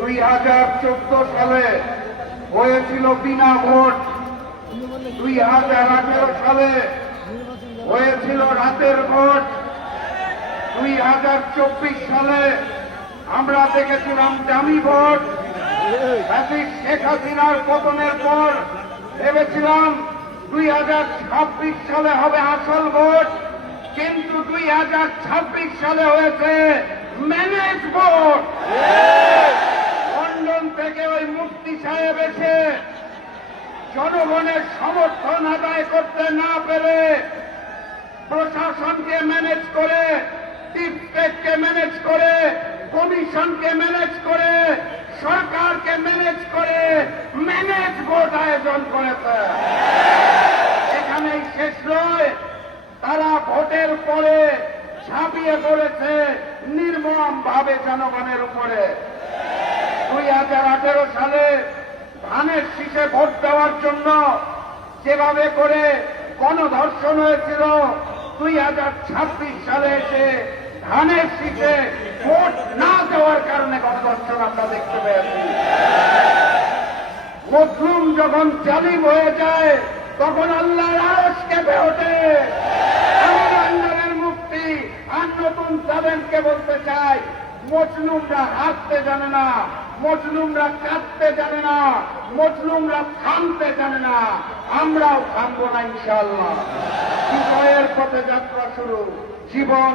দুই হাজার চোদ্দ সালে হয়েছিল বিনা ভোট দুই হাজার আঠেরো সালে হয়েছিল রাতের ভোট দুই হাজার চব্বিশ সালে আমরা দেখেছিলাম দামি ভোট শেখ হাসিনার পতনের পর ভেবেছিলাম দুই হাজার ছাব্বিশ সালে হবে আসল ভোট কিন্তু দুই হাজার ছাব্বিশ সালে হয়েছে ম্যানেজ ভোট জনগণের সমর্থন আদায় করতে না পেরে প্রশাসনকে ম্যানেজ করে টিপটেককে ম্যানেজ করে কমিশনকে ম্যানেজ করে সরকারকে ম্যানেজ করে ম্যানেজ ভোট আয়োজন করেছে এখানেই শেষ নয় তারা ভোটের পরে ঝাঁপিয়ে পড়েছে নির্মম ভাবে জনগণের উপরে দুই হাজার আঠেরো সালে ধানের শীষে ভোট দেওয়ার জন্য যেভাবে করে গণধর্ষণ হয়েছিল দুই হাজার ছাব্বিশ সালে এসে ধানের শীষে ভোট না দেওয়ার কারণে গণধর্ষণ আমরা দেখতে পেয়েছি মধ্যম যখন জালিম হয়ে যায় তখন আল্লাহর আড়স কেঁপে ওঠে আল্লাহের মুক্তি আর নতুন তাদেরকে বলতে চাই মজলুমরা হাঁটতে জানে না মজলুমরা কাঁদতে জানে না মজলুমরা থামতে জানে না আমরাও থামবো না ইনশাল্লাহ বিজয়ের পথে যাত্রা শুরু জীবন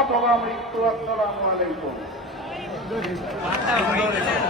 অথবা মৃত্যু আসসালামু আলাইকুম